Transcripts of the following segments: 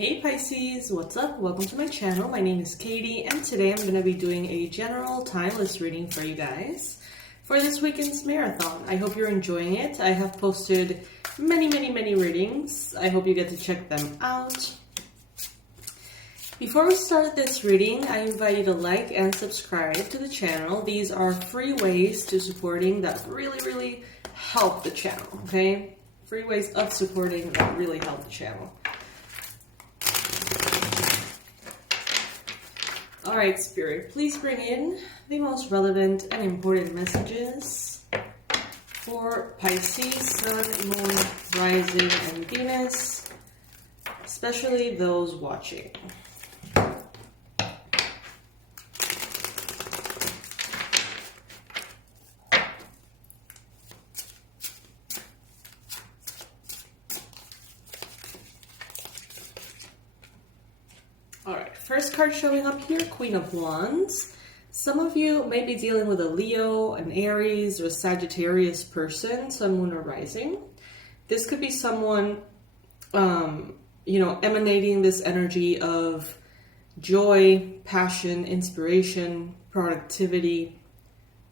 Hey Pisces, what's up? Welcome to my channel. My name is Katie and today I'm going to be doing a general timeless reading for you guys for this weekend's marathon. I hope you're enjoying it. I have posted many readings. I hope you get to check them out. Before we start this reading, I invite you to like and subscribe to the channel. These are free ways to supporting that really help the channel, okay? Free ways of supporting that really help the channel. Alright, Spirit, please bring in the most relevant and important messages for Pisces, Sun, Moon, Rising, and Venus, especially those watching. Alright, first card showing up here, Queen of Wands. Some of you may be dealing with a Leo, an Aries, or a Sagittarius person, Sun, Moon, or Rising. This could be someone, emanating this energy of joy, passion, inspiration, productivity,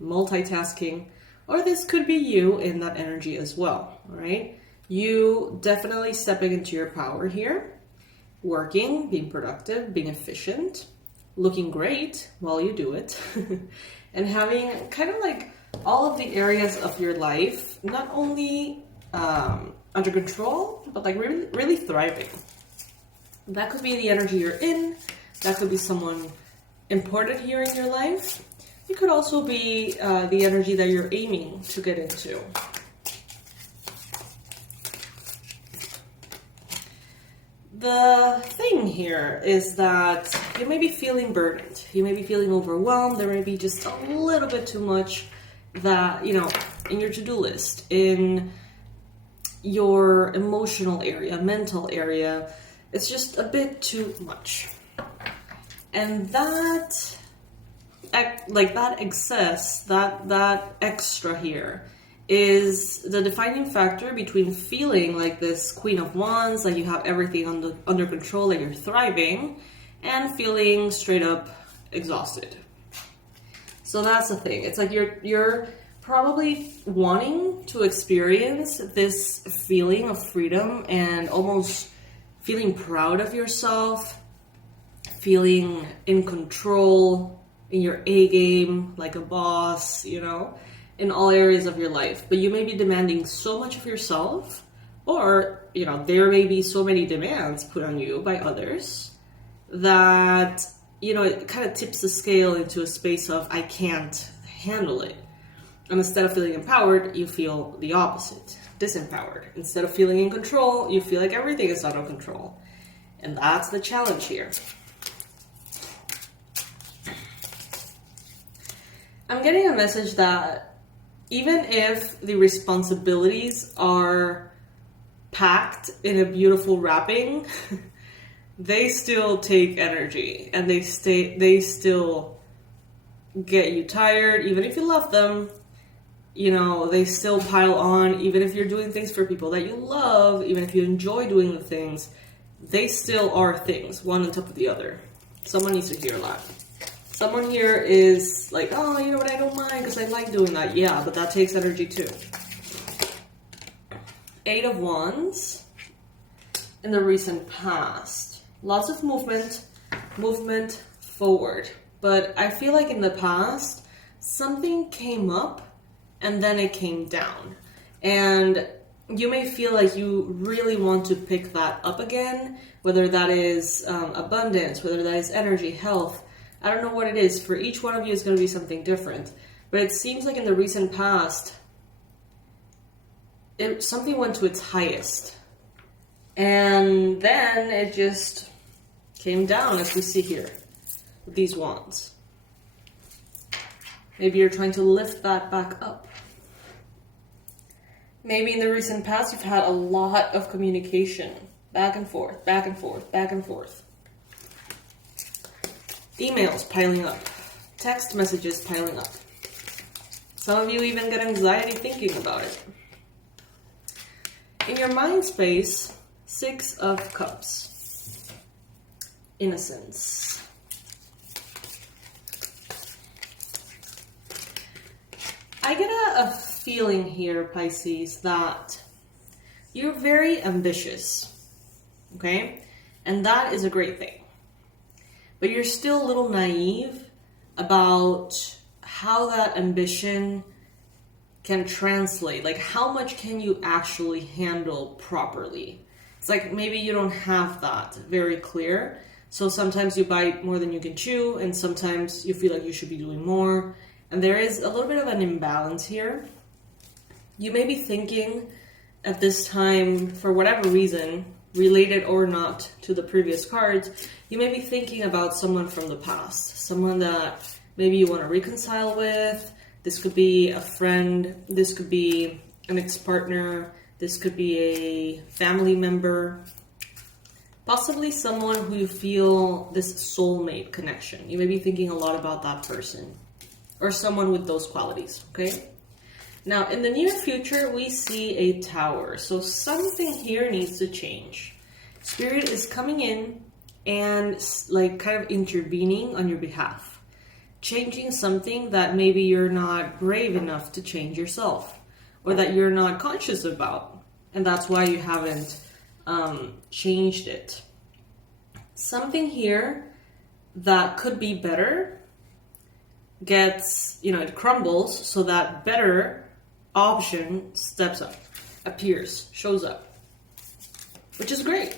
multitasking, or this could be you in that energy as well, alright? You definitely stepping into your power here. Working, being productive, being efficient, looking great while you do it, and having kind of like all of the areas of your life not only under control, but like really thriving. That could be the energy you're in. That could be someone important here in your life. It could also be the energy that you're aiming to get into. The thing here is that you may be feeling burdened. You may be feeling overwhelmed. There may be just a little bit too much that, in your to-do list, in your emotional area, mental area. It's just a bit too much. And that excess, that extra here, is the defining factor between feeling like this Queen of Wands, like you have everything under control, like you're thriving, and feeling straight up exhausted. So that's the thing. It's like you're probably wanting to experience this feeling of freedom and almost feeling proud of yourself, feeling in control, in your A game, like a boss, in all areas of your life. But you may be demanding so much of yourself, or, there may be so many demands put on you by others that, it kind of tips the scale into a space of, I can't handle it. And instead of feeling empowered, you feel the opposite, disempowered. Instead of feeling in control, you feel like everything is out of control. And that's the challenge here. I'm getting a message that even if the responsibilities are packed in a beautiful wrapping, they still take energy and they still get you tired. Even if you love them, they still pile on. Even if you're doing things for people that you love, even if you enjoy doing the things, they still are things, one on top of the other. Someone needs to hear that. Someone here is like, oh, you know what, I don't mind because I like doing that. Yeah, but that takes energy too. 8 of Wands in the recent past. Lots of movement forward. But I feel like in the past, something came up and then it came down. And you may feel like you really want to pick that up again, whether that is abundance, whether that is energy, health. I don't know what it is. For each one of you, it's going to be something different. But it seems like in the recent past, something went to its highest. And then it just came down, as we see here, with these wands. Maybe you're trying to lift that back up. Maybe in the recent past, you've had a lot of communication. Back and forth, back and forth, back and forth. Emails piling up, text messages piling up. Some of you even get anxiety thinking about it. In your mind space, 6 of Cups. innocence. I get a feeling here, Pisces, that you're very ambitious, okay? And that is a great thing. But you're still a little naive about how that ambition can translate. Like, how much can you actually handle properly? It's like maybe you don't have that very clear. So sometimes you bite more than you can chew, and sometimes you feel like you should be doing more. And there is a little bit of an imbalance here. You may be thinking at this time, for whatever reason, related or not to the previous cards, you may be thinking about someone from the past, someone that maybe you want to reconcile with. This could be a friend, this could be an ex-partner, this could be a family member, possibly someone who you feel this soulmate connection. You may be thinking a lot about that person or someone with those qualities, okay? Now, in the near future, we see a tower. So something here needs to change. Spirit is coming in and like kind of intervening on your behalf. Changing something that maybe you're not brave enough to change yourself, or that you're not conscious about. And that's why you haven't changed it. Something here that could be better gets, it crumbles, so that better option steps up, appears, shows up, which is great.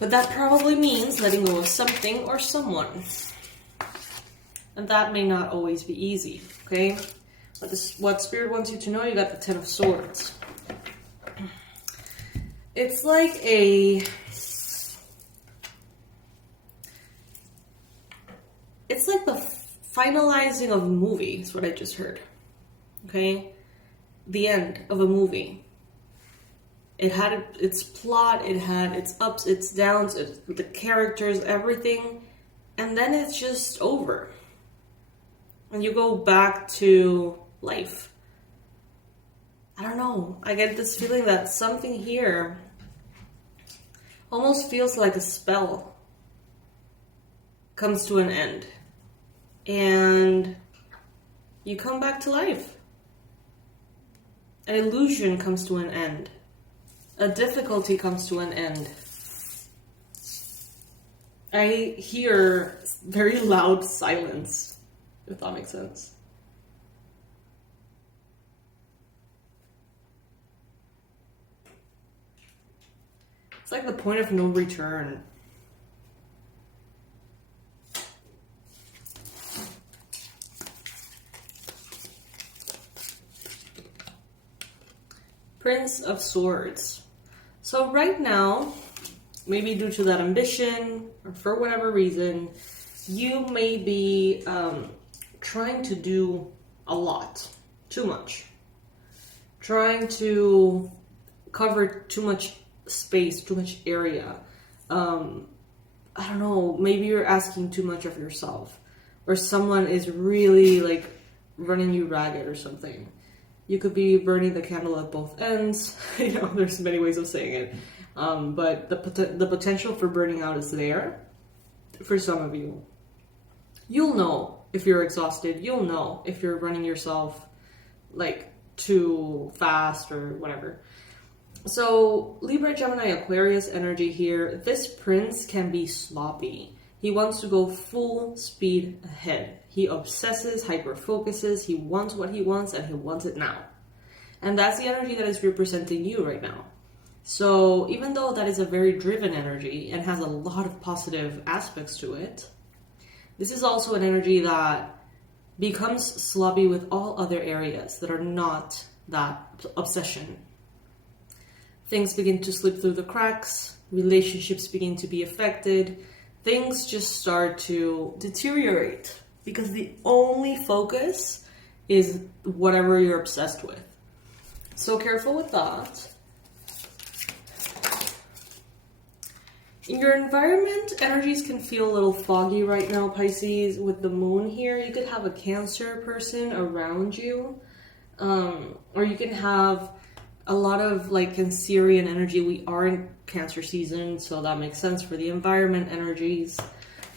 But that probably means letting go of something or someone. And that may not always be easy, okay? But what Spirit wants you to know, you got the Ten of Swords. It's like the finalizing of a movie, is what I just heard. Okay? The end of a movie. It had its plot, it had its ups, its downs, the characters, everything. And then it's just over. And you go back to life. I don't know. I get this feeling that something here almost feels like a spell comes to an end. And you come back to life. An illusion comes to an end. A difficulty comes to an end. I hear very loud silence, if that makes sense. It's like the point of no return. Prince of Swords. So right now, maybe due to that ambition or for whatever reason, you may be trying to do a lot, too much. Trying to cover too much space, too much area. I don't know, maybe you're asking too much of yourself, or someone is really like running you ragged or something. You could be burning the candle at both ends. There's many ways of saying it. But the potential for burning out is there for some of you. You'll know if you're exhausted. You'll know if you're running yourself like too fast or whatever. So Libra, Gemini, Aquarius energy here. This prince can be sloppy. He wants to go full speed ahead. He obsesses, hyper-focuses, he wants what he wants, and he wants it now. And that's the energy that is representing you right now. So even though that is a very driven energy and has a lot of positive aspects to it, this is also an energy that becomes sloppy with all other areas that are not that obsession. Things begin to slip through the cracks, relationships begin to be affected, things just start to deteriorate because the only focus is whatever you're obsessed with. So careful with that. In your environment, energies can feel a little foggy right now, Pisces. With the moon here, you could have a Cancer person around you, or you can have a lot of like Cancerian energy. We are in Cancer season, so that makes sense for the environment energies.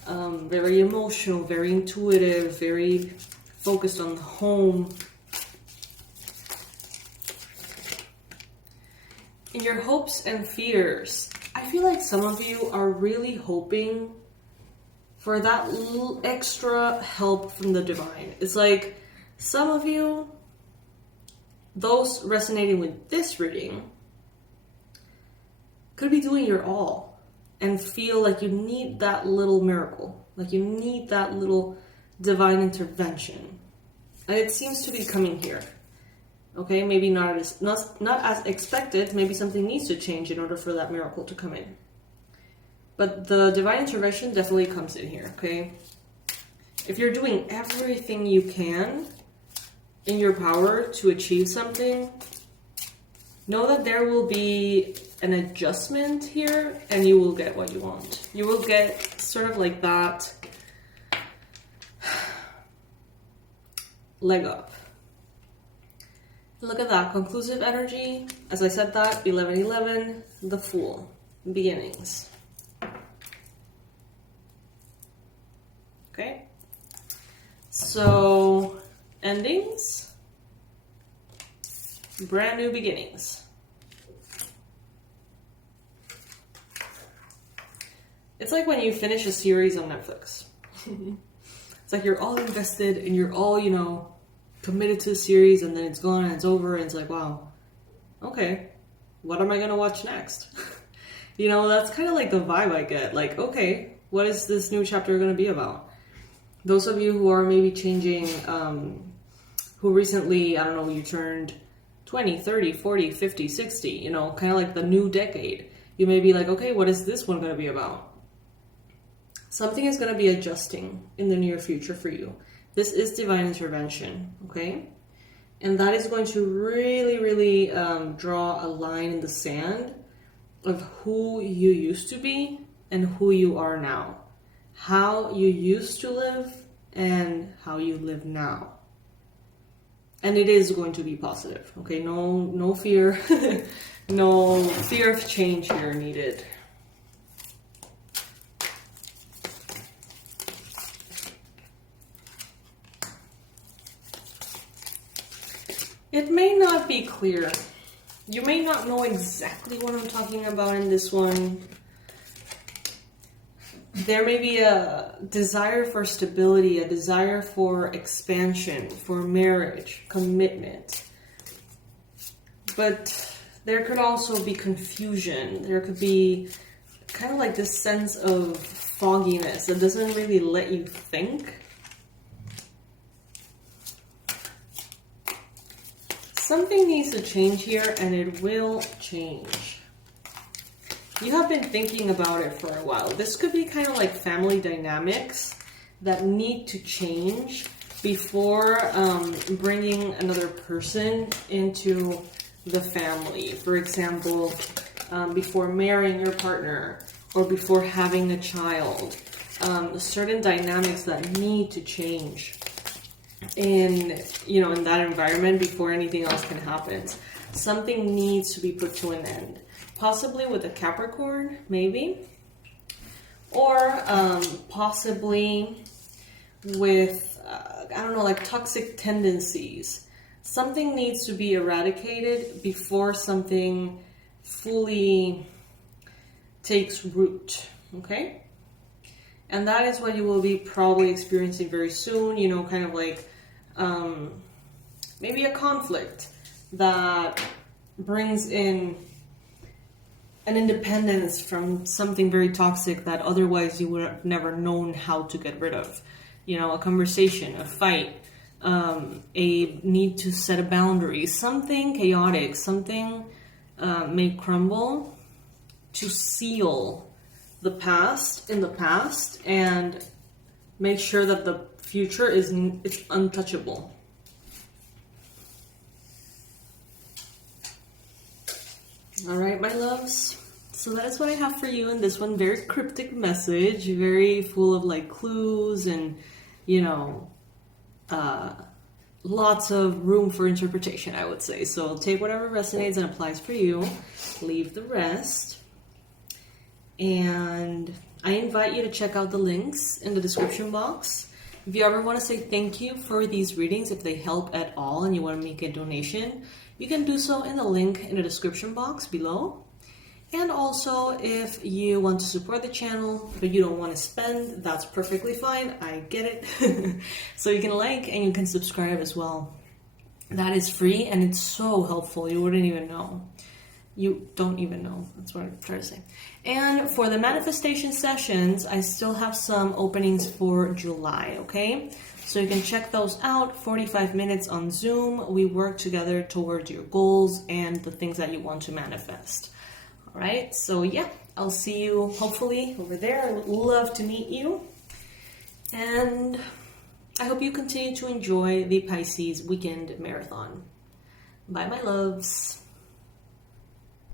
Very emotional, very intuitive, very focused on the home. In your hopes and fears, I feel like some of you are really hoping for that little extra help from the divine. It's like some of you, those resonating with this reading, could be doing your all and feel like you need that little miracle, like you need that little divine intervention. And it seems to be coming here. Okay, maybe not as expected. Maybe something needs to change in order for that miracle to come in. But the divine intervention definitely comes in here, okay? If you're doing everything you can in your power to achieve something, know that there will be an adjustment here and you will get what you want. You will get sort of like that leg up. Look at that conclusive energy. As I said that, 11-11, the Fool, beginnings. Okay, so endings, brand new beginnings. It's like when you finish a series on Netflix. It's like you're all invested and you're all, you know, committed to the series, and then it's gone and it's over and it's like, wow, okay, what am I gonna watch next? You know, that's kind of like the vibe I get. Like, okay, what is this new chapter gonna be about? Those of you who are maybe changing, who recently, I don't know, you turned 20, 30, 40, 50, 60, you know, kind of like the new decade. You may be like, okay, what is this one going to be about? Something is going to be adjusting in the near future for you. This is divine intervention, okay? And that is going to really, really draw a line in the sand of who you used to be and who you are now. How you used to live and how you live now. And it is going to be positive, okay? No fear, no fear of change here needed. It may not be clear. You may not know exactly what I'm talking about in this one. There may be a desire for stability, a desire for expansion, for marriage, commitment. But there could also be confusion. There could be kind of like this sense of fogginess that doesn't really let you think. Something needs to change here, and it will change. You have been thinking about it for a while. This could be kind of like family dynamics that need to change before bringing another person into the family. For example, before marrying your partner or before having a child. Certain dynamics that need to change in, you know, in that environment before anything else can happen. Something needs to be put to an end. Possibly with a Capricorn, maybe. Or possibly with, I don't know, like toxic tendencies. Something needs to be eradicated before something fully takes root, okay? And that is what you will be probably experiencing very soon, you know, kind of like maybe a conflict that brings in an independence from something very toxic that otherwise you would have never known how to get rid of. You know, a conversation, a fight, a need to set a boundary, something chaotic, something may crumble to seal the past in the past and make sure that the future it's untouchable. All right, my loves. So that is what I have for you in this one. Very cryptic message, very full of like clues and, you know, lots of room for interpretation, I would say. So take whatever resonates and applies for you, leave the rest. And I invite you to check out the links in the description box. If you ever want to say thank you for these readings, if they help at all and you want to make a donation, you can do so in the link in the description box below. And also, if you want to support the channel, but you don't want to spend, that's perfectly fine. I get it. So you can like and you can subscribe as well. That is free and it's so helpful. You wouldn't even know. You don't even know. That's what I'm trying to say. And for the manifestation sessions, I still have some openings for July, okay? So you can check those out. 45 minutes on Zoom. We work together towards your goals and the things that you want to manifest. All right, so yeah, I'll see you hopefully over there. I would love to meet you. And I hope you continue to enjoy the Pisces weekend marathon. Bye, my loves.